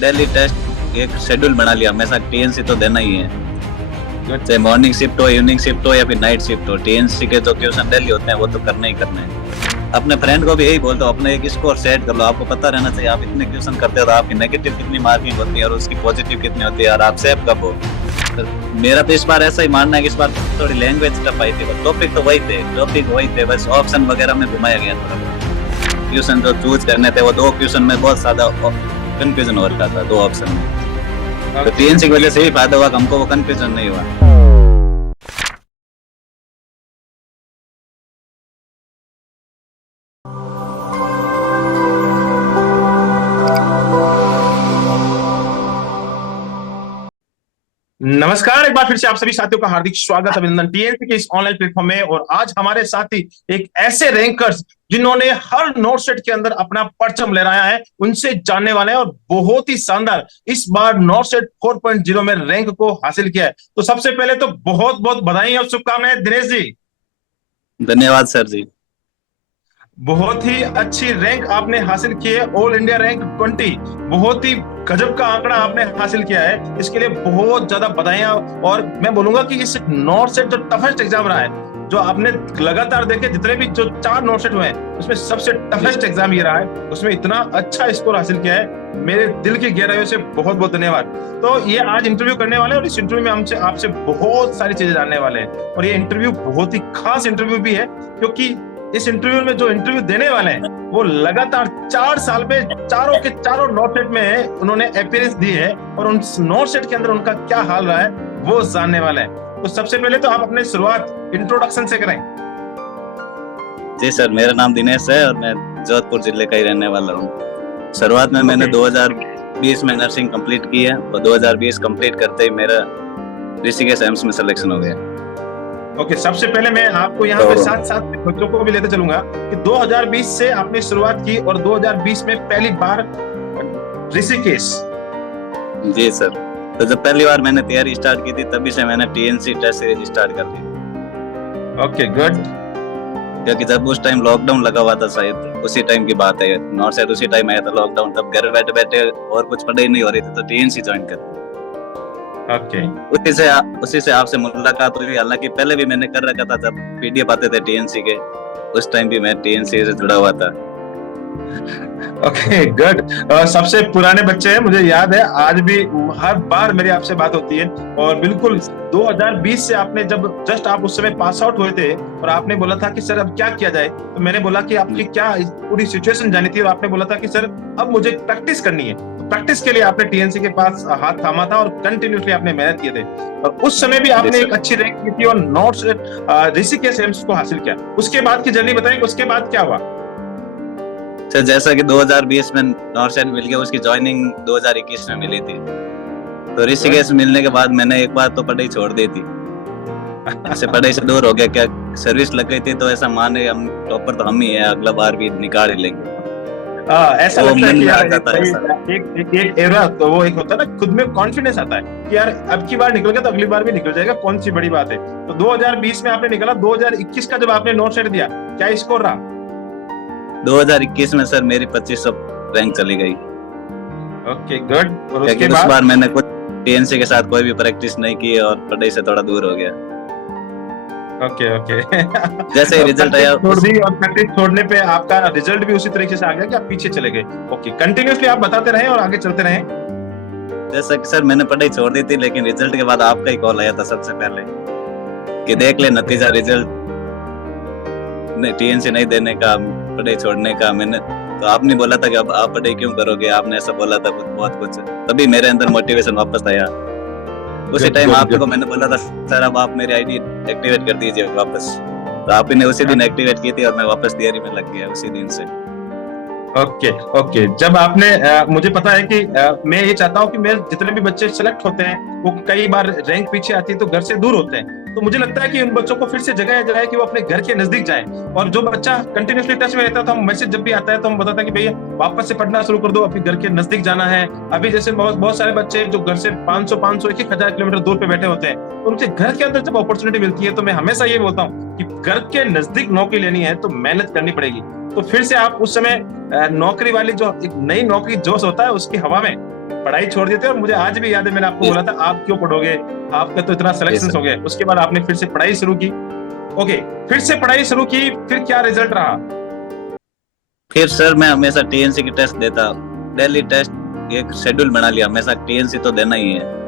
Daily test एक schedule बना लिया, हमेशा टीएनसी तो देना ही है, चाहे मॉर्निंग शिफ्ट हो, इवनिंग शिफ्ट हो या फिर नाइट शिफ्ट हो, टीएनसी के जो क्वेश्चन डेली होते हैं वो तो करने ही करने हैं। अपने फ्रेंड को भी यही बोलता हूँ, अपने एक स्कोर सेट कर लो, आपको पता रहना चाहिए आप इतने क्वेश्चन करते हो तो आपकी नेगेटिव कितनी मार्किंग होती है और उसकी पॉजिटिव कितनी होती है और आप सेव कब हो। तो मेरा तो इस बार ऐसा ही मानना है कि इस बार थोड़ी लैंग्वेज टफ आई थी, टॉपिक तो वही थे, बस ऑप्शन वगैरह में घुमाया गया थोड़ा। क्वेश्चन जो चूज करने थे वो 2 क्वेश्चन में बहुत ज्यादा कंफ्यूजन हो रहा था 2 ऑप्शन में, तो टीएनसी की वजह से भी फायदा हुआ, हमको वो कंफ्यूजन नहीं हुआ। नमस्कार, एक बार फिर से आप सभी साथियों का हार्दिक स्वागत, अभिनंदन टीएनसी के इस ऑनलाइन प्लेटफॉर्म में। और आज हमारे साथी एक ऐसे रैंकर्स जिन्होंने हर नोट सेट के अंदर अपना परचम लहराया है, उनसे जानने वाले हैं और बहुत ही शानदार इस बार नोट सेट 4.0 में रैंक को हासिल किया है। तो सबसे पहले तो बहुत बहुत बधाई और शुभकामनाएं दिनेश जी। धन्यवाद सर जी। बहुत ही अच्छी रैंक आपने हासिल की है, ऑल इंडिया रैंक 20। बहुत ही गजब का आंकड़ा आपने हासिल किया है, इसके लिए बहुत ज्यादा बधाइयां। और मैं बोलूंगा कि इस नोट सेट जो टफेस्ट एग्जाम रहा है, जो आपने लगातार देखे जितने भी जो 4 नोट सेट हुए हैं उसमें सबसे टफेस्ट एग्जाम ये रहा है, उसमें इतना अच्छा स्कोर हासिल किया है, मेरे दिल की गहराइयों से बहुत बहुत धन्यवाद। तो ये आज इंटरव्यू करने वाले हैं और इस इंटरव्यू में हमसे आपसे बहुत सारी चीजें जानने वाले हैं। और ये इंटरव्यू बहुत ही खास इंटरव्यू भी है, क्योंकि इस इंटरव्यू में जो इंटरव्यू देने वाले हैं वो लगातार 4 साल में चारों के चारों नोट सेट में उन्होंने अपीयरेंस दी है, और उन नोट सेट के अंदर उनका क्या हाल रहा है वो जानने वाले हैं। तो सबसे पहले तो आप अपने शुरुआत इंट्रोडक्शन से करें। जी सर, मेरा नाम दिनेश है और मैं जोधपुर जिले का ही रहने वाला हूँ। शुरुआत में मैंने 2020 में नर्सिंग कंप्लीट की है और 2020 कंप्लीट करते ही मेरा ऋषिकेश एम्स में सिलेक्शन हो गया। ओके, सबसे पहले मैं आपको यहाँ पे साथ साथ बच्चों को भी लेते चलूंगा कि 2020 से आपने शुरुआत की और 2020 में पहली बार ऋषिकेश। जी सर, तो जब पहली बार मैंने तैयारी स्टार्ट की थी तभी से मैंने टीएनसी टेस्ट सीरीज स्टार्ट कर दी। Okay good. क्योंकि जब उस टाइम लॉकडाउन लगा हुआ था, शायद उसी टाइम की बात है, नॉर्थ साइड उसी टाइम आया था लॉकडाउन, तब घर बैठे बैठे और कुछ पढ़ाई नहीं हो रही थी तो टीएनसी ज्वाइन कर। ओके, उसी से आपसे मुलाकात हुई। हालांकि पहले भी मैंने कर रखा था, जब पीडीएफ आते थे टीएनसी के उस टाइम भी मैं टीएनसी से जुड़ा हुआ था। Okay good. सबसे पुराने बच्चे हैं, मुझे याद है आज भी हर बार मेरी आपसे बात होती है। और बिल्कुल 2020 से आपने जब जस्ट आप उस समय पास आउट हुए थे और आपने बोला था कि सर अब क्या किया जाए, तो मैंने बोला कि आपकी क्या पूरी सिचुएशन जानी थी और आपने बोला था कि सर अब मुझे प्रैक्टिस करनी है। तो प्रैक्टिस के लिए आपने टीएनसी के पास हाथ थामा था और कंटिन्यूसली आपने मेहनत किए थे, और उस समय भी आपने एक अच्छी रैंक की थी और नोट्स ऋषिकेश एम्स को हासिल किया। उसके बाद की जर्नी बताएं, उसके बाद क्या हुआ? सर जैसा कि 2020 में नॉर्थ साइड मिल गया, उसकी ज्वाइनिंग 2021 में मिली थी, तो ऋषिकेश मिलने के बाद मैंने एक बार तो पढ़ाई छोड़ दी थी, ऐसे पढ़ाई से दूर हो गया। क्या सर्विस लग गई थी तो ऐसा माने हम टॉपर तो हम ही है, अगला बार भी निकाल ही लेंगे। ऐसा लगता है कि यार एक एरा, तो वो एक होता है ना, खुद में कॉन्फिडेंस आता है कि यार अब की बार निकल गया तो अगली बार भी निकल जाएगा, कौन सी बड़ी बात है। तो 2020 में आपने निकला, 2021 का जब आपने नोट सेट दिया क्या स्कोर रहा? 2021 में सर मेरी 2500 रैंक चली गई। Okay good. और उसके बाद बार मैंने कुछ टीएनसी के साथ कोई भी प्रैक्टिस नहीं की और पढ़ाई से थोड़ा दूर हो गया। Okay okay. जैसे ही रिजल्ट आया छोड़ दी, और प्रैक्टिस छोड़ने पे आपका रिजल्ट भी उसी तरीके से आ गया कि आप पीछे चले गए। ओके, कंटिन्यूअसली आप बताते रहे और आगे चलते रहे। जैसा कि सर मैंने पढ़ाई छोड़ दी थी, लेकिन रिजल्ट के बाद आपका ही कॉल आया था सबसे पहले कि देख ले नतीजा, रिजल्ट टीएनसी नहीं देने का, पढ़ाई छोड़ने का। मैंने तो आपने बोला था कि अब आप पढ़ाई क्यों करोगे, आपने ऐसा बोला था बहुत कुछ, तभी मेरे अंदर मोटिवेशन वापस आया। उसी टाइम आपको मैंने बोला था सर अब आप मेरी आईडी एक्टिवेट कर दीजिए वापस, तो आपने उसी दिन एक्टिवेट की थी और मैं वापस तैयारी में लग गया उसी दिन से। Okay okay. जब आपने मुझे पता है कि मैं ये चाहता हूँ कि मेरे जितने भी बच्चे सेलेक्ट होते हैं वो कई बार रैंक पीछे आती है तो घर से दूर होते हैं, तो मुझे लगता है कि उन बच्चों को फिर से जगाया जाए कि वो अपने घर के नजदीक जाए। और जो बच्चा कंटिन्यूसली टच में रहता था, मैसेज जब भी आता है तो हम बताते हैं कि भैया वापस से पढ़ना शुरू कर दो, अभी घर के नजदीक जाना है। अभी जैसे बहुत सारे बच्चे जो घर से 500 1,000 किलोमीटर दूर पे बैठे होते हैं, तो उनके घर के अंदर जब अपॉर्चुनिटी मिलती है तो मैं हमेशा ये बोलता हूँ कि घर के नजदीक नौकरी लेनी है तो मेहनत करनी पड़ेगी। तो फिर से आप उस समय नौकरी वाली जो एक नई नौकरी जोश होता है उसकी हवा में पढ़ाई छोड़ देते और मुझे आज भी याद है, मैंने आपको बोला था आप क्यों पढ़ोगे, आपका तो इतना सिलेक्शन हो गए। उसके बाद आपने फिर से पढ़ाई शुरू की। ओके, फिर से पढ़ाई शुरू की, फिर क्या रिजल्ट रहा? फिर सर मैं हमेशा टीएनसी की टेस्ट देता, डेली टेस्ट, एक शेड्यूल बना लिया, हमेशा टीएनसी तो देना ही है,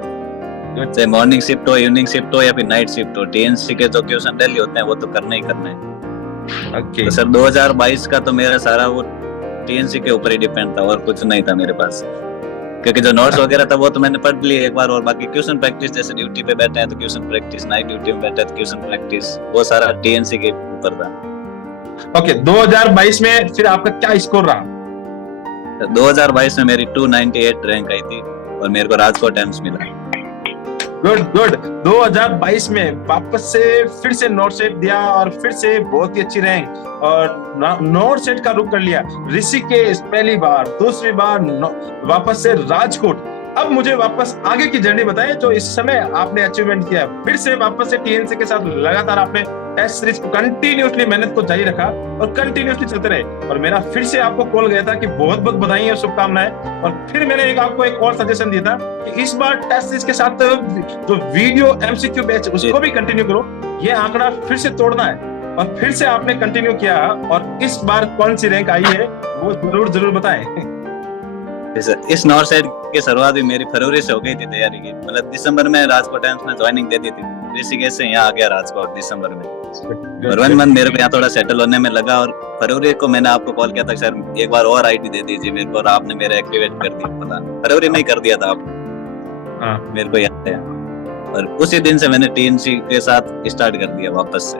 चाहे मॉर्निंग शिफ्ट हो, इवनिंग शिफ्ट हो या फिर नाइट शिफ्ट हो, टीएनसी के जो क्वेश्चन डेली होते हैं वो तो करना ही करना है। ओके तो सर 2022 का तो मेरा सारा वो टीएनसी के ऊपर ही डिपेंड था और कुछ नहीं था मेरे पास, क्योंकि जो नोट्स वगैरह था वो तो मैंने पढ़ लिए एक बार, और बाकी क्वेश्चन प्रैक्टिस, जैसे ड्यूटी पे बैठे हैं तो क्वेश्चन प्रैक्टिस, नाइट ड्यूटी में बैठे तो क्वेश्चन प्रैक्टिस, वो सारा टीएनसी के ऊपर था। ओके, 2022 में फिर आपका क्या स्कोर रहा? 2022 में मेरी 298 रैंक आई थी और मेरे को राजकोट एम्स मिला। Good good. 2022 में वापस से फिर से नॉर्थ सेट दिया और फिर से बहुत ही अच्छी रैंक और नॉर्थ सेट का रुख कर लिया। ऋषिकेश पहली बार, दूसरी बार वापस से राजकोट। अब मुझे वापस आगे की जर्नी बताएं जो इस समय आपने अचीवमेंट किया। फिर से वापस से टीएनसी के साथ लगातार आपने टेस्ट सीरीज को कंटिन्यूअसली मेहनत को जारी रखा और कंटिन्यूअसली चलते रहे। और मेरा फिर से आपको कॉल गया था कि बहुत बहुत बधाई और शुभकामनाएं। और फिर मैंने आपको एक और सजेशन दिया था कि इस बार टेस्ट सीरीज के साथ जो वीडियो एमसीक्यू बैच उसको भी कंटिन्यू करो, ये आंकड़ा फिर से तोड़ना है। और फिर से आपने कंटिन्यू किया और इस बार कौन सी रैंक आई है वो जरूर बताएं। इस नॉर्थ साइड की शुरुआत भी मेरी फरवरी से हो गई थी तैयारी की, मतलब दिसंबर में राजकोट टाइम्स में ज्वाइनिंग दे दी थी, ऋषिकेश से यहाँ आ गया राजकोट दिसंबर में। और 1 मंथ मेरे को यहाँ थोड़ा सेटल होने में लगा और फरवरी को मैंने आपको कॉल किया था सर एक बार और आईडी दे दीजिए मेरे को, और आपने मेरा एक्टिवेट कर दिया, पता फरवरी में ही कर दिया था आपने, मेरे को याद है। और उसी दिन से मैंने टीएनसी के साथ स्टार्ट कर दिया वापस से।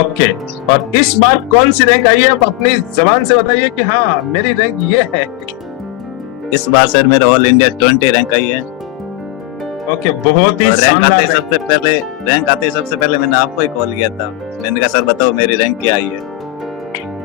ओके, और इस बार कौन सी रैंक आई है आप अपनी जबान से बताइए कि हाँ मेरी रैंक ये है। इस बार सर मेरा ऑल इंडिया 20 रैंक आई है। ओके, बहुत ही शानदार। रैंक आते सबसे पहले मैंने आपको ही कॉल किया था, मैंने कहा सर बताओ मेरी रैंक क्या आई है।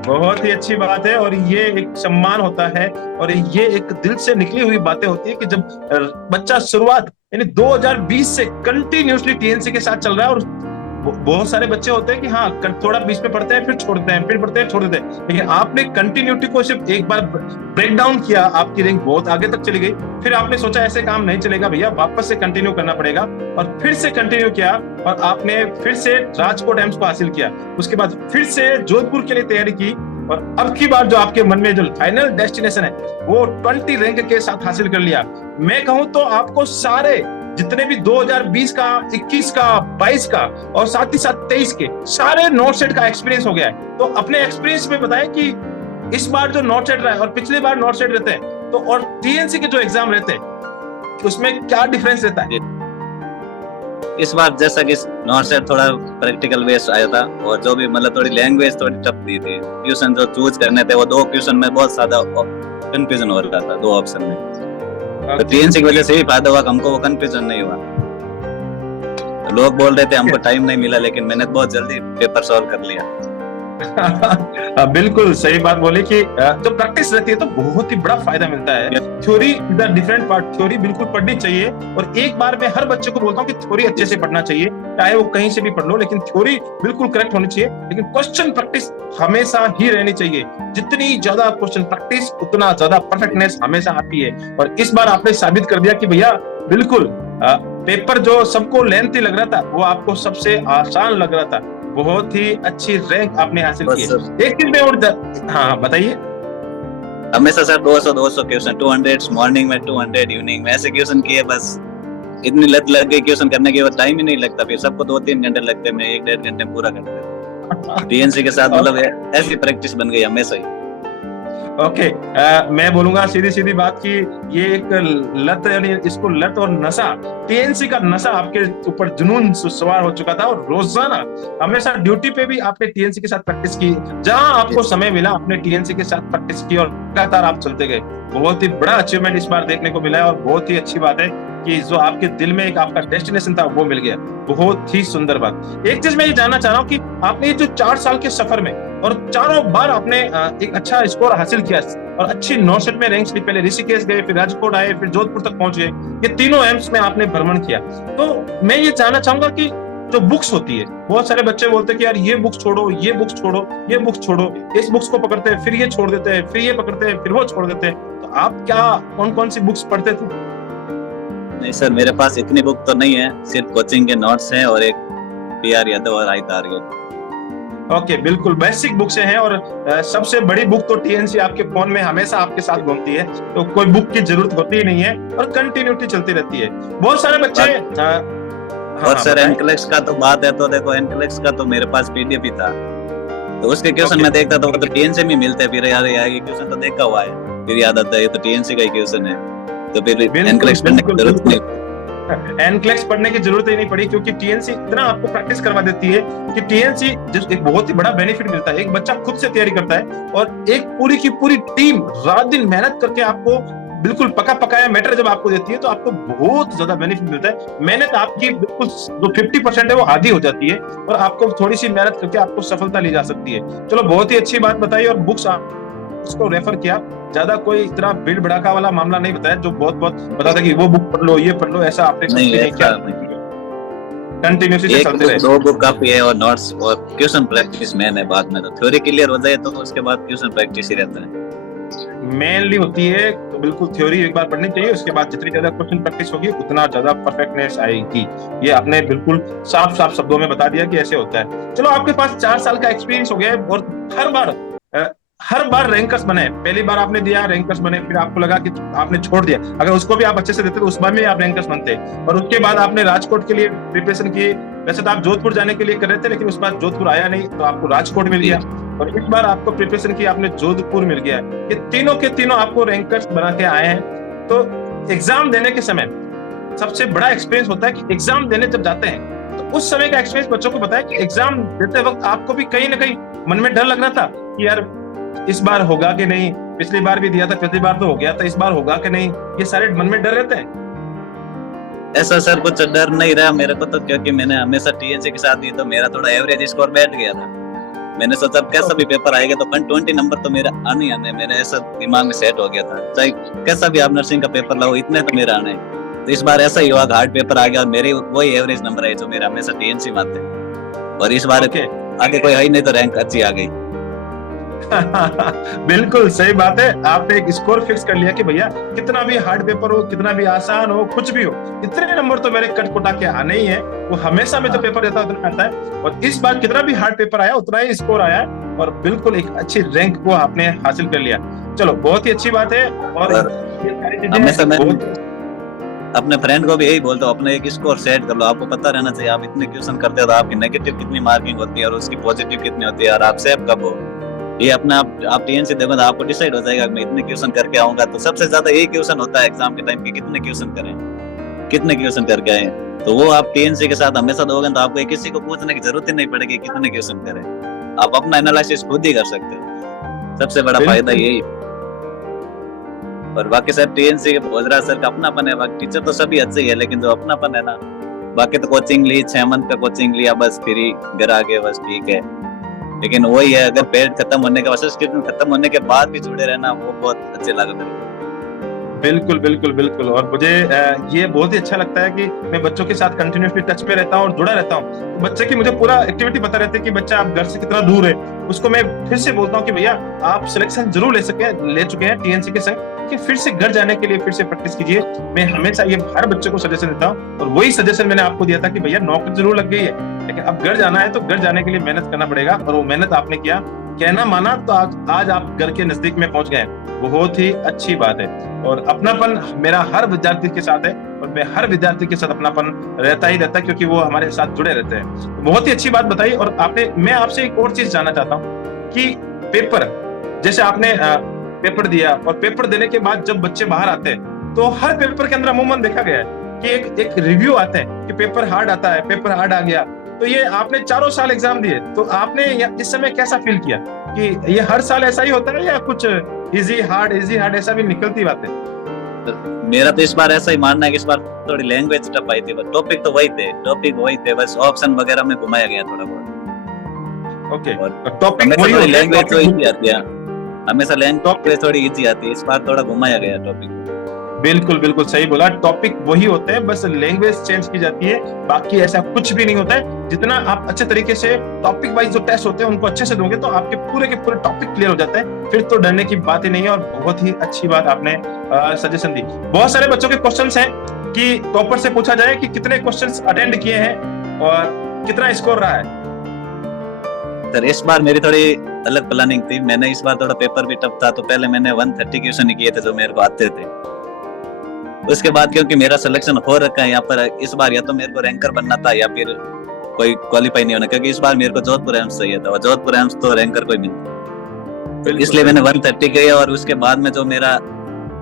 बहुत ही अच्छी बात है और ये एक सम्मान होता है और ये एक दिल से निकली हुई बातें होती है कि जब बच्चा शुरुआत यानी 2020 से कंटिन्यूअसली टीएनसी के साथ चल रहा है। और बहुत सारे बच्चे होते हैं कि हाँ थोड़ा बीच में पढ़ते हैं फिर छोड़ देते हैं, फिर पढ़ते हैं छोड़ देते हैं, लेकिन आपने कंटिन्यूटी को सिर्फ एक बार ब्रेक डाउन किया, आपकी रैंक बहुत आगे तक चली गई। फिर आपने सोचा ऐसे काम नहीं चलेगा भैया, वापस से कंटिन्यू करना पड़ेगा और फिर से कंटिन्यू किया और आपने फिर से राजकोट एम्स को हासिल किया। उसके बाद फिर से जोधपुर के लिए तैयारी की और अब की बार जो आपके मन में जो फाइनल डेस्टिनेशन है वो 20 रैंक के साथ हासिल कर लिया। मैं कहूं तो आपको सारे जितने भी 2020 का, 21 का, 22 का और साथ ही साथ 23 के सारे नॉर्थ सेट का एक्सपीरियंस हो गया है। तो अपने एक्सपीरियंस में बताएं कि इस बार जो नॉर्थ सेट रहा है और पिछले बार नॉर्थ सेट रहते हैं तो और टीएनसी के जो एग्जाम रहते हैं उसमें क्या डिफरेंस रहता है? इस बार जैसा कि नॉर्थ सेट थोड़ा प्रैक्टिकल बेस्ड आया था और जो भी मतलब थोड़ी लैंग्वेज थोड़ी टफ दी थी, क्वेश्चन जो चूज करने थे वो 2 क्वेश्चन में बहुत ज्यादा कंफ्यूजन हो रहा था 2 ऑप्शन में। तो टीएनसी की वजह से ही फायदा हुआ, हमको वो कंफ्यूजन नहीं हुआ। लोग बोल रहे थे हमको टाइम नहीं मिला, लेकिन मैंने बहुत जल्दी पेपर सॉल्व कर लिया। बिल्कुल सही बात बोली कि जब प्रैक्टिस रहती है तो बहुत ही बड़ा फायदा मिलता है। Theory is a different part, theory बिल्कुल पढ़नी चाहिए और एक बार मैं हर बच्चे को बोलता हूँ कि थ्योरी अच्छे से पढ़ना चाहिए, चाहे वो कहीं से भी पढ़ लो, लेकिन थ्योरी बिल्कुल करेक्ट होनी चाहिए। लेकिन क्वेश्चन प्रैक्टिस हमेशा ही रहनी चाहिए। जितनी ज्यादा क्वेश्चन प्रैक्टिस उतना ज्यादा परफेक्टनेस हमेशा आती है। और इस बार आपने साबित कर दिया कि भैया बिल्कुल पेपर जो सबको लेंथी लग रहा था वो आपको सबसे आसान लग रहा था। बहुत ही अच्छी रैंक आपने हासिल की। एक चीज में और हाँ बताइए। हमेशा सर 200 क्वेश्चन, 200 मॉर्निंग में, 200 इवनिंग में, ऐसे क्वेश्चन किए बस इतनी लत लग गई क्वेश्चन करने के बाद टाइम ही नहीं लगता। फिर सबको 2-3 घंटे लगते, मैं 1-1.5 घंटे में पूरा करता। टीएनसी के साथ मतलब ऐसी प्रैक्टिस बन गई हमेशा ही। ओके, मैं बोलूंगा सीधी बात की ये एक लत, यानी इसको लत और नशा, टीएनसी का नशा आपके ऊपर जुनून सवार हो चुका था और रोजाना हमेशा ड्यूटी पे भी आपने टीएनसी के साथ प्रैक्टिस की। जहां आपको समय मिला आपने टीएनसी के साथ प्रैक्टिस की और लगातार आप चलते गए। बहुत ही बड़ा अचीवमेंट इस बार देखने को मिला है और बहुत ही अच्छी बात है कि जो आपके दिल में एक आपका डेस्टिनेशन था वो मिल गया। बहुत ही सुंदर बात। एक चीज मैं ये जानना चाह रहा हूँ कि आपने जो 4 साल के सफर में और चारों बार आपने एक अच्छा स्कोर हासिल किया और अच्छी नॉर्थ सेट में रैंक ली, पहले ऋषिकेश गए, फिर राजकोट आए, फिर जोधपुर तक पहुंच गए, ये तीनों एम्स में आपने भ्रमण किया। तो मैं ये जानना चाहूंगा कि जो बुक्स होती है, बहुत सारे बच्चे बोलते हैं कि यार ये बुक्स छोड़ो, ये बुक्स छोड़ो, ये बुक्स छोड़ो, इस बुक्स को पकड़ते हैं फिर ये छोड़ देते हैं, फिर ये पकड़ते हैं फिर वो छोड़ देते हैं। तो आप क्या कौन कौन सी बुक्स पढ़ते थे? नहीं सर, मेरे पास इतनी बुक तो नहीं है, सिर्फ कोचिंग के नोट्स हैं और एक PR यादव और आई टारगेट। ओके, बिल्कुल बेसिक बुक्स हैं। और सबसे बड़ी बुक तो TNC आपके फोन में हमेशा आपके साथ घूमती है, तो कोई बुक की जरूरत होती ही नहीं है और कंटिन्यूटी चलती रहती है। बहुत सारे बच्चे और सर एनक्लेक्स का तो बात है, तो देखो एनक्लेक्स का तो मेरे पास PDF ही था, तो उसके क्वेश्चन मैं देखता था, वो तो TNC में मिलते हैं, फिर यार ये क्वेश्चन तो देखा हुआ है, फिर याद आता है ये तो TNC का ही क्वेश्चन है, तो फिर एनक्लेक्स पढ़ने की जरूरत नहीं। एनक्लेक्स पढ़ने की जरूरत ही नहीं पड़ी, क्योंकि TNC इतना आपको प्रैक्टिस करवा देती है कि TNC एक बहुत ही बड़ा बेनिफिट मिलता है। एक बच्चा खुद से तैयारी करता है और एक पूरी की पूरी टीम रात दिन मेहनत करके आपको बिल्कुल पका पकाया मैटर जब आपको देती है, तो आपको बहुत ज्यादा बेनिफिट मिलता है। मेहनत आपकी बिल्कुल जो 50% है वो आधी हो जाती है और आपको थोड़ी सी मेहनत करके आपको सफलता ली जा सकती है। चलो, बहुत ही अच्छी बात बताई। और बुक्स उसको रेफर किया, ज्यादा कोई इतना भीड़ भड़ाका वाला मामला नहीं बताया जो बहुत बता था कि वो बुक पढ़ लो, ये पढ़ लो, ऐसा आपने नहीं किया। कंटिन्यूअसली से चलते रहे। 2 बुक काफी है और नोट्स और क्वेश्चन प्रैक्टिस मेन है। बाद में तो थ्योरी क्लियर हो जाए तो उसके बाद क्वेश्चन प्रैक्टिस ही रहता है, मेनली होती है। तो बिल्कुल थ्योरी एक बार पढ़नी चाहिए, उसके बाद जितनी ज्यादा क्वेश्चन प्रैक्टिस होगी उतना ज्यादा परफेक्टनेस आएगी। ये आपने बिल्कुल साफ साफ शब्दों में बता दिया कि ऐसे होता है। चलो, आपके पास 4 साल का एक्सपीरियंस हो गया है और हर बार रैंकर्स बने। पहली बार आपने दिया, रैंकर्स बने, फिर आपको लगा कि आपने छोड़ दिया। अगर उसको भी आप अच्छे से देते तो उस बार में आप रैंकर्स बनते। और उसके बाद आपने राजकोट के लिए प्रिपरेशन की। वैसे तो आप जोधपुर जाने के लिए कर रहे थे, लेकिन उस बार जोधपुर आया नहीं, तो आपको राजकोट मिल गया। और इस बार आपको प्रिपरेशन की, आपने जोधपुर मिल गया। ये तीनों के तीनों आपको रैंकर्स बना के आए हैं। तो एग्जाम देने के समय सबसे बड़ा एक्सपीरियंस होता है कि एग्जाम देने जब जाते हैं तो उस समय का एक्सपीरियंस बच्चों को बताया कि एग्जाम देते वक्त आपको भी कहीं ना कहीं मन में डर लग रहा था कि यार इस बार होगा कि नहीं। पिछली बार भी दिया था, पिछली बार तो हो गया था, इस बार होगा कि नहीं, ये सारे मन में डर रहते हैं। ऐसा सर कुछ डर नहीं रहा मेरे को तो, क्योंकि मैंने हमेशा TNC के साथ दी, तो मेरा थोड़ा एवरेज स्कोर बैठ गया था। मैंने सोचा कैसा भी पेपर आएगा तो 120 नंबर तो मेरा आने ही आने, मेरे ऐसा दिमाग में सेट हो गया था, चाहे कैसा भी आप नर्सिंग का पेपर लाओ इतने तो मेरा आने। तो इस बार ऐसा ही हुआ, हार्ड पेपर आ गया और मेरे वही एवरेज नंबर आए जो मेरा हमेशा TNC में आते। और इस बार आगे कोई है ही नहीं, तो रैंक अच्छी आ गई। बिल्कुल सही बात है। आपने एक स्कोर फिक्स कर लिया कि भैया कितना भी हार्ड पेपर हो, कितना भी आसान हो, कुछ भी हो, इतने नंबर तो मेरे कट कुटा के आने ही है। वो हमेशा में जो पेपर देता है उतना आता है, और इस बार कितना भी हार्ड पेपर आया उतना ही स्कोर आया और बिल्कुल एक अच्छी रैंक को आपने हासिल कर लिया। चलो, बहुत ही अच्छी बात है। और ये सारी चीजें अपने फ्रेंड को भी यही बोलता हूँ, अपने एक स्कोर सेट कर लो। आपको पता रहना चाहिए आप इतने क्वेश्चन करते हो तो आपकी नेगेटिव कितनी मार्किंग होती है और उसकी पॉजिटिव कितनी होती है और आप सेव कब हो। ये अपना आप TNC देखो तो आपको डिसाइड हो जाएगा मैं इतने क्वेश्चन करके आऊंगा। तो सबसे ज्यादा यही क्वेश्चन होता है एग्जाम के टाइम पे, कितने क्वेश्चन करें, कितने क्वेश्चन करके आए। तो वो आप TNC के साथ हमेशा दोगे तो आपको किसी को पूछने की जरूरत ही नहीं पड़ेगी कितने क्वेश्चन करें, आप अपना एनालिसिस खुद ही कर सकते हो। सबसे बड़ा फायदा यही। और बाकी सर TNC के भोजरा सर का अपनापन है, बाकी टीचर तो सभी अच्छे ही है, लेकिन जो अपनापन है ना, बाकी तो कोचिंग ली 6 मंथ का कोचिंग लिया, बस फ्री घर आ गए, बस ठीक है। लेकिन वही है, अगर पेड खत्म होने का सब्सक्रिप्शन खत्म होने के बाद भी जुड़े रहना वो बहुत अच्छे लगा मेरे को। बिल्कुल बिल्कुल बिल्कुल। और मुझे ये बहुत ही अच्छा लगता है कि मैं बच्चों के साथ कंटिन्यूसली टच पे रहता हूँ और जुड़ा रहता हूँ। तो बच्चे की मुझे पूरा एक्टिविटी पता रहती है कि बच्चा आप घर से कितना दूर है। उसको मैं फिर से बोलता हूँ कि भैया आप सिलेक्शन जरूर ले चुके हैं TNC के संग, कि फिर से घर जाने के लिए फिर से प्रैक्टिस कीजिए। मैं हमेशा ये हर बच्चे को सजेशन देता हूँ, और वही सजेशन मैंने आपको दिया था कि भैया नौकरी जरूर लग गई है, लेकिन अब घर जाना है तो घर जाने के लिए मेहनत करना पड़ेगा। और वो मेहनत आपने किया, कहना माना, तो आज आप घर के नजदीक में पहुंच गए। बहुत ही अच्छी बात है। और अपनापन मेरा हर विद्यार्थी के साथ है, और मैं हर विद्यार्थी के साथ अपनापन रहता ही रहता है, क्योंकि वो हमारे साथ जुड़े रहते हैं। तो बहुत ही अच्छी बात बताई। और मैं आपसे एक और चीज जानना चाहता हूँ कि पेपर, जैसे आपने पेपर दिया और पेपर देने के बाद जब बच्चे बाहर आते हैं तो हर पेपर के अंदर अमूमन देखा गया है कि एक रिव्यू आता है कि पेपर हार्ड आता है, पेपर हार्ड आ गया। तो ये आपने 4 साल एग्जाम दिए, तो आपने इस समय कैसा फील किया कि ये हर साल ऐसा ही होता है या कुछ इजी हार्ड ऐसा भी निकलती बात है? मेरा तो इस बार ऐसा ही मानना है कि इस बार थोड़ी लैंग्वेज टफ आई थी, बस टॉपिक तो वही थे, बस ऑप्शन वगैरह में घुमाया गया थोड़ा बहुत। ओके, टॉपिक वही है, लैंग्वेज तो इजी आती है, हमेशा लैंग्वेज थोड़ी इजी आती है, इस बार थोड़ा घुमाया गया टॉपिक। बिल्कुल बिल्कुल सही बोला, टॉपिक वही होते हैं, बस लैंग्वेज चेंज की जाती है, बाकी ऐसा कुछ भी नहीं होता है। जितना आप अच्छे तरीके से टॉपिक वाइज जो टेस्ट होते हैं उनको अच्छे से दोगे तो आपके पूरे के पूरे टॉपिक क्लियर हो जाते हैं, फिर तो डरने की बात ही नहीं है। और बहुत ही अच्छी बात आपने सजेशन दी। बहुत सारे बच्चों के क्वेश्चंस हैं कि टॉपर से पूछा जाए कि कितने क्वेश्चंस अटेंड किए हैं और कितना स्कोर रहा है। सर इस बार मेरी थोड़ी अलग प्लानिंग थी, मैंने इस बार थोड़ा पेपर भी टफ था, तो पहले मैंने 130 क्वेश्चन ही किए थे जो मेरे को आते थे। उसके बाद क्योंकि मेरा सिलेक्शन हो रखा है यहाँ पर, इस बार या तो मेरे को रैंकर बनना था या फिर कोई क्वालिफाई नहीं होना, क्योंकि इस बार मेरे को जोधपुर एम्स चाहिए था और जोधपुर एम्स तो रैंकर कोई मिलता, इसलिए मैंने 130 किया। और उसके बाद में जो मेरा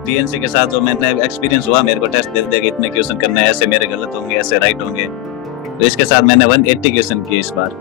टीएनसी के साथ जो मैंने एक्सपीरियंस हुआ, मेरे को टेस्ट दे दिया कि इतने क्वेश्चन करने हैं, ऐसे मेरे गलत होंगे, ऐसे राइट होंगे, तो इसके साथ मैंने 180 क्वेश्चन किए इस बार।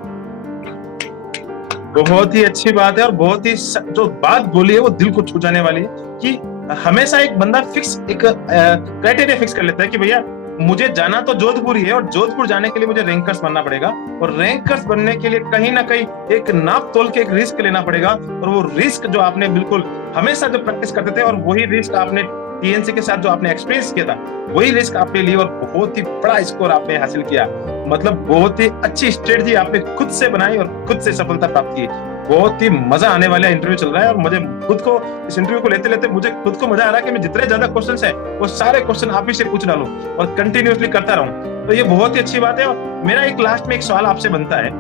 बहुत ही अच्छी बात है और बहुत ही जो बात बोली है वो दिल को छू जाने वाली है कि हमेशा एक बंदा फिक्स एक क्राइटेरिया फिक्स कर लेता है कि भैया मुझे जाना तो जोधपुर ही है और जोधपुर जाने के लिए मुझे रैंकर्स बनना पड़ेगा, और रैंकर्स बनने के लिए कहीं ना कहीं एक नाप तोल के एक रिस्क लेना पड़ेगा। और वो रिस्क जो आपने बिल्कुल हमेशा जो प्रैक्टिस करते थे और वही रिस्क आपने टीएनसी के साथ जो आपने एक्सपीरियंस किया था वही रिस्क आपने ली और बहुत ही बड़ा स्कोर आपने हासिल किया। मतलब बहुत ही अच्छी स्ट्रेटजी आपने खुद से बनाई और खुद से सफलता प्राप्त की। बहुत ही मजा आने वाला इंटरव्यू चल रहा है और मुझे खुद को इस इंटरव्यू को लेते लेते मुझे खुद को मजा आ रहा है कि मैं जितने ज्यादा क्वेश्चंस हैं वो सारे क्वेश्चन आप ही से पूछ डालूं और कंटिन्यूअसली करता रहूं, तो ये बहुत ही अच्छी बात है। और मेरा एक लास्ट में एक सवाल आपसे बनता है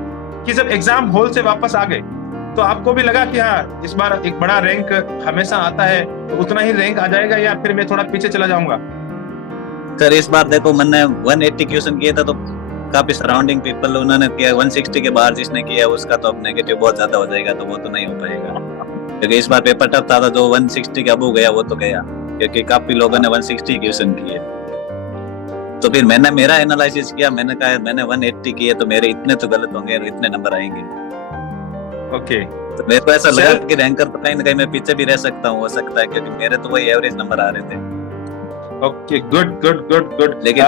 कि जब एग्जाम हॉल से वापस आ गए तो आपको भी लगा कि हाँ इस बार एक बड़ा रैंक हमेशा आता है तो उतना ही रैंक आ जाएगा या फिर मैं थोड़ा पीछे चला जाऊंगा? सर इस बार देखो मैंने 180 क्वेश्चन किए था तो काफी सराउंडिंग पीपल उन्होंने किया, 160 के बाहर जिसने किया उसका तो अब नेगेटिव बहुत ज्यादा हो जाएगा, तो वो तो नहीं हो पाएगा, क्योंकि इस बार पेपर टफ था, जो 160 के अबू गया वो तो गया, क्योंकि काफी लोगों ने 160 क्वेश्चन किए। तो फिर मैंने मेरा एनालिसिस किया, मैंने कहा मैंने 180 किए तो मेरे इतने तो गलत होंगे, इतने नंबर आएंगे। ओके, तो मेरे को ऐसा लगा कि रैंकर तो कहीं ना कहीं मैं पीछे भी रह सकता हूँ, हो सकता है, क्योंकि मेरे तो वही एवरेज नंबर आ रहे थे। Okay, good good good good. लेकिन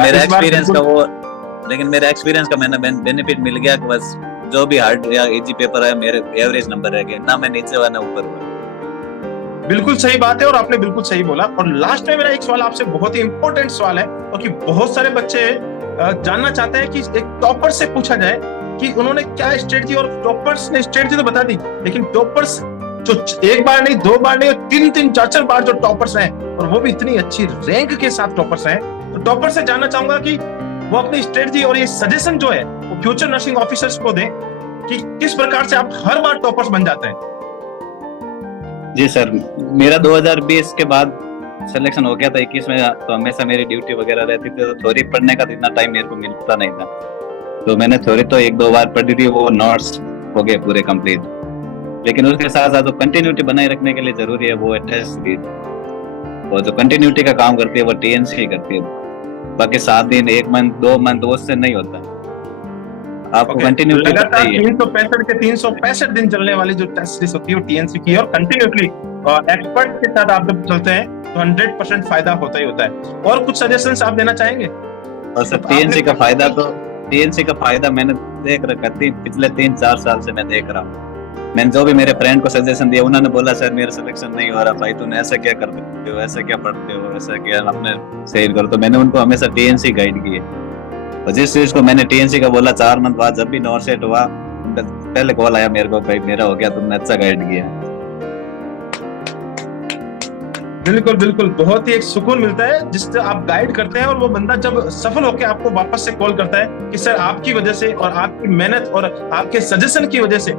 मेरा एक्सपीरियंस का मैंने बेनिफिट मिल गया कि बस जो भी हार्ड या इजी पेपर है मेरे एवरेज नंबर रह गए, ना मैं नीचे हुआ ना ऊपर हुआ। बिल्कुल सही बात है और आपने बिल्कुल सही बोला। और लास्ट में मेरा एक सवाल आपसे बहुत ही इंपॉर्टेंट सवाल है, क्योंकि बहुत सारे बच्चे जानना चाहते हैं कि एक टॉपर से पूछा जाए कि उन्होंने क्या स्ट्रेटजी, और टॉपर्स ने स्ट्रेटजी तो बता दी, लेकिन टॉपर्स जो एक बार नहीं, दो बार नहीं, तीन तीन चार चार बार जो टॉपर्स हैं और वो भी इतनी अच्छी रैंक के साथ टॉपर्स हैं, तो टॉपर से जानना चाहूंगा कि वो अपनी स्ट्रेटजी और ये सजेशन जो है वो फ्यूचर नर्सिंग ऑफिसर्स को दें कि किस प्रकार से आप हर बार टॉपर्स बन जाते हैं। जी सर, मेरा 2020 के बाद सिलेक्शन हो गया था 21 में, तो हमेशा मेरी ड्यूटी वगैरह रहती थी, तो थ्योरी पढ़ने का इतना टाइम मेरे को मिलता नहीं था, तो मैंने थ्योरी तो एक दो बार पढ़ी थी, वो नोट्स हो गए पूरे कंप्लीट। लेकिन उसके साथ साथ जो कंटिन्यूटी बनाए रखने के लिए जरूरी है वो है टेस्ट सीरीज, वो जो कंटिन्यूटी का काम करती है वो टीएनसी ही करती है। बाकी 7 दिन, 1 मंथ, 2 मंथ उससे नहीं होता, आपको कंटिन्यूटी लगातार 365 के 365 दिन चलने वाली जो टेस्ट सीरीज होती है वो टीएनसी की, और कंटिन्यूअसली एक्सपर्ट के साथ आप जब चलते हैं तो 100% फायदा होता ही होता है। और कुछ सजेशंस आप देना चाहेंगे? और सर टीएनसी का फायदा मैंने देख रखा है, पिछले 3-4 साल से मैं देख रहा हूँ। मैंने जो भी मेरे फ्रेंड को सजेशन दिया, उन्होंने बोला सर मेरा सिलेक्शन नहीं हो रहा, भाई तूने ऐसा क्या करते हो, ऐसा क्या पढ़ते हो, ऐसा क्या अपने सही करो, तो मैंने उनको हमेशा टीएनसी गाइड की है। और जिस चीज को मैंने टीएनसी का बोला, 4 मंथ बाद जब भी नॉर सेट हुआ, उनका पहले कॉल आया मेरे को, भाई मेरा हो गया, तुमने अच्छा गाइड किया। बिल्कुल बिल्कुल, बहुत ही एक सुकून मिलता है जिससे आप गाइड करते हैं और वो बंदा जब सफल होकर आपको वापस से कॉल करता है कि सर आपकी वजह से और आपकी मेहनत और आपके सजेशन की वजह से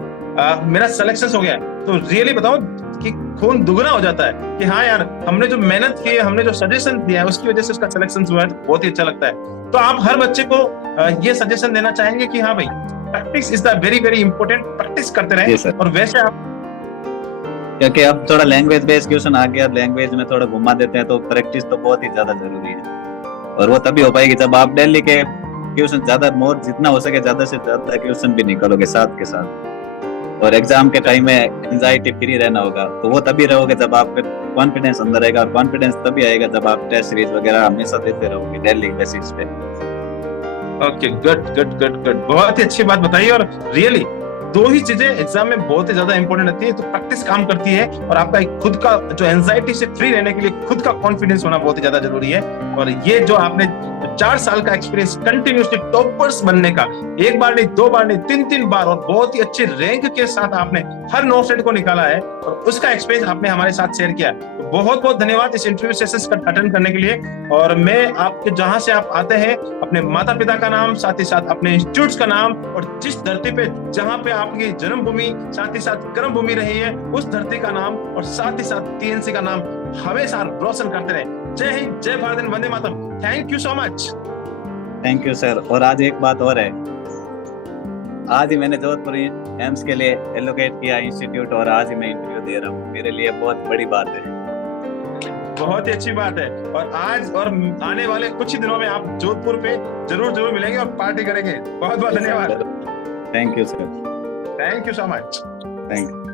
मेरा सिलेक्शन हो गया, तो रियली बताओ कि खून दुगना हो जाता है कि हाँ यार हमने जो मेहनत की है, हमने जो सजेशन दिया है उसकी वजह से उसका सिलेक्शन हुआ है, तो बहुत ही अच्छा लगता है। तो आप हर बच्चे को ये सजेशन देना चाहेंगे कि हाँ भाई practice is the very very important, practice करते रहें। और वैसे आप, क्योंकि अब थोड़ा लैंग्वेज बेस्ड क्वेश्चन आ गया, लैंग्वेज में थोड़ा घुमा देते हैं, तो प्रैक्टिस तो बहुत ही ज्यादा जरूरी है, और वो तभी हो पाएगी जब आप डेली के क्वेश्चन ज्यादा मोर जितना हो सके ज्यादा से ज्यादा क्वेश्चन भी निकालोगे साथ के साथ। और एग्जाम के टाइम में एंजाइटी फ्री रहना होगा, तो वो तभी रहोगे जब आपके कॉन्फिडेंस अंदर आएगा, और कॉन्फिडेंस तभी आएगा जब आप टेस्ट सीरीज वगैरह हमेशा देते रहोगे डेली बेसिस पे। Okay, good good good good, बहुत ही अच्छी बात बताई। और रियली दो ही चीजें एग्जाम में बहुत ही ज्यादा इंपॉर्टेंट रहती है। तो प्रैक्टिस काम करती है और आपका एक खुद का जो एंजाइटी से फ्री रहने के लिए खुद का कॉन्फिडेंस होना बहुत ही ज्यादा जरूरी है। और ये जो आपने 4 साल का एक्सपीरियंस कंटिन्यूसली टॉपर्स बनने का, एक बार नहीं, 2 बार नहीं, 3 बार, और बहुत ही अच्छे रैंक के साथ आपने हर 9 सेट को निकाला है और उसका एक्सपीरियंस आपने हमारे साथ शेयर किया। तो बहुत बहुत धन्यवाद इस इंटरव्यू सेशंस का अटेंड करने के लिए। और मैं आपके जहां से आप आते हैं, अपने माता पिता का नाम, साथ ही साथ अपने इंस्टीट्यूट्स का नाम, और जिस धरती पे जहां पे आपकी जन्मभूमि साथ ही साथ कर्म भूमि रही है, उस धरती का नाम और साथ ही साथ टीएनसी का नाम हमेशा रोशन करते रहे। जय हिंद, जय भारत, वंदे मातरम। Thank you so much. Thank you sir. और आज एक बात और है, आज ही मैंने जोधपुर एम्स के लिए एलोकेट किया इंस्टीट्यूट और आज ही मैं इंटरव्यू दे रहा हूँ। मेरे लिए बहुत बड़ी बात है। बहुत ही अच्छी बात है। और आज और आने वाले कुछ ही दिनों में आप जोधपुर पे जरूर मिलेंगे और पार्टी करेंगे। बहुत बहुत धन्यवाद। Thank you sir. Thank you so much. Thank you.